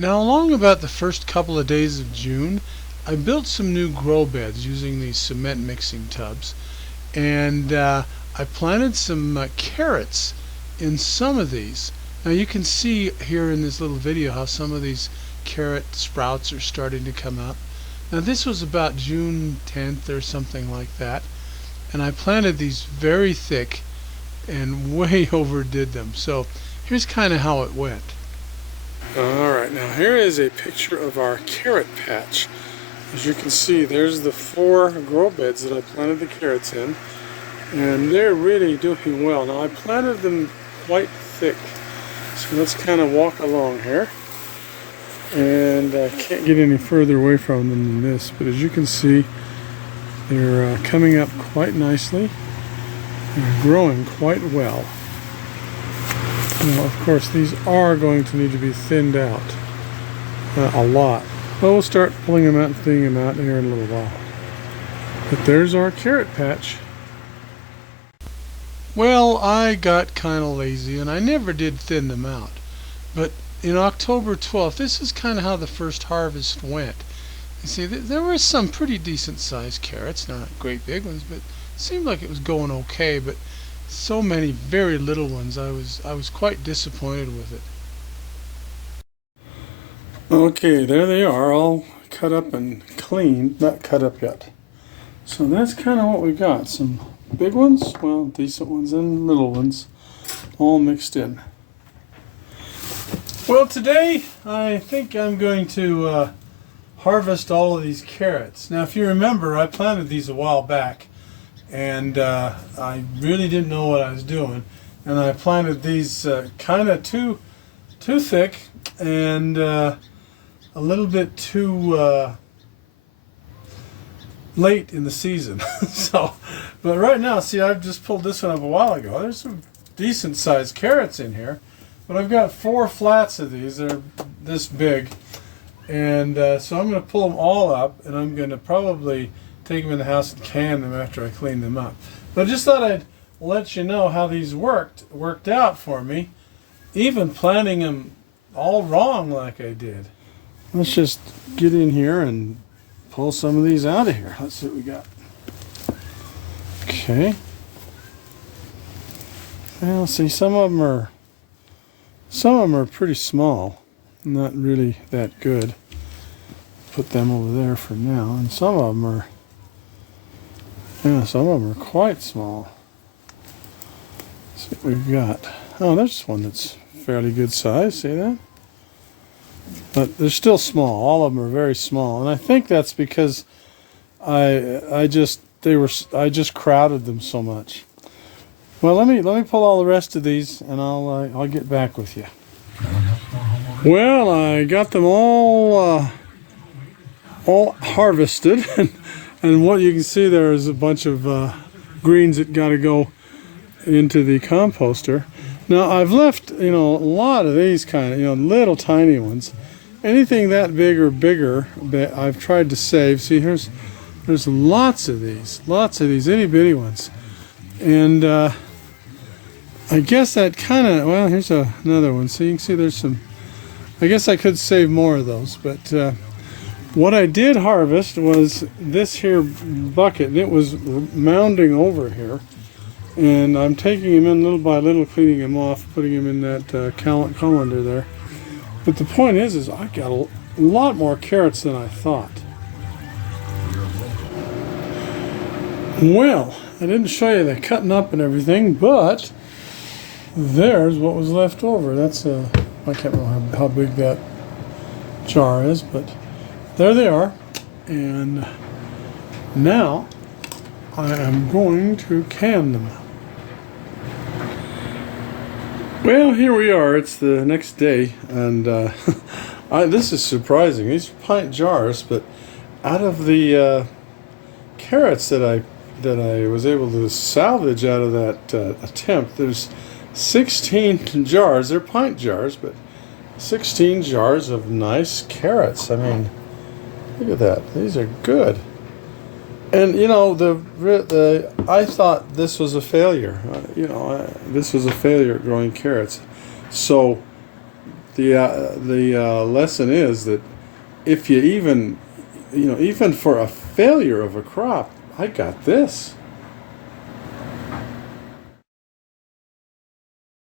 Now, along about the first couple of days of June, I built some new grow beds using these cement mixing tubs, and I planted some carrots in some of these. Now, you can see here in this little video how some of these carrot sprouts are starting to come up. Now, this was about June 10th or something like that, and I planted these very thick and way overdid them. So here's kind of how it went. Alright, now here is a picture of our carrot patch. As you can see, there's the 4 grow beds that I planted the carrots in, and they're really doing well. Now, I planted them quite thick, so let's kind of walk along here. And I can't get any further away from them than this, but as you can see, they're coming up quite nicely. They're growing quite well. Now, of course, these are going to need to be thinned out a lot. But we'll start pulling them out and thinning them out here in a little while. But there's our carrot patch. Well, I got kind of lazy and I never did thin them out. But in October 12th, this is kind of how the first harvest went. You see, there were some pretty decent sized carrots, not great big ones, but it seemed like it was going okay. But so many very little ones, I was quite disappointed with it. Okay, there they are, all cut up and cleaned, not cut up yet. So that's kind of what we got. Some big ones, well, decent ones, and little ones, all mixed in. Well, today I think I'm going to harvest all of these carrots. Now, if you remember, I planted these a while back, and I really didn't know what I was doing, and I planted these kind of too thick and a little bit too late in the season. But right now, see, I've just pulled this one up a while ago. There's some decent sized carrots in here, but I've got 4 flats of these. They're this big, and so I'm going to pull them all up, and I'm going to probably take them in the house and can them after I clean them up. But I just thought I'd let you know how these worked out for me, even planting them all wrong like I did. Let's just get in here and pull some of these out of here. Let's see what we got. Okay. Well, see, some of them are pretty small, not really that good. Put them over there for now, and some of them are quite small. Let's see what we've got. Oh, there's one that's fairly good size. See that? But they're still small. All of them are very small, and I think that's because I just crowded them so much. Well, let me pull all the rest of these, and I'll get back with you. Well, I got them all harvested, and what you can see there is a bunch of greens that got to go into the composter. Now, I've left, a lot of these kind of, little tiny ones. Anything that big or bigger, I've tried to save. See, there's lots of these itty bitty ones. And I guess that kind of, well, here's another one. So you can see there's some, I guess I could save more of those. But what I did harvest was this here bucket. It was mounding over here. And I'm taking them in little by little, cleaning them off, putting them in that colander there. But the point is I got a lot more carrots than I thought. Well, I didn't show you the cutting up and everything, but there's what was left over. That's I can't remember how big that jar is, but there they are. And now I am going to can them. Well, here we are. It's the next day, and this is surprising. These are pint jars, but out of the carrots that I was able to salvage out of that attempt, there's 16 jars. They're pint jars, but 16 jars of nice carrots. I mean, look at that. These are good. And I thought this was a failure. This was a failure at growing carrots. So The lesson is that if you even, even for a failure of a crop, I got this.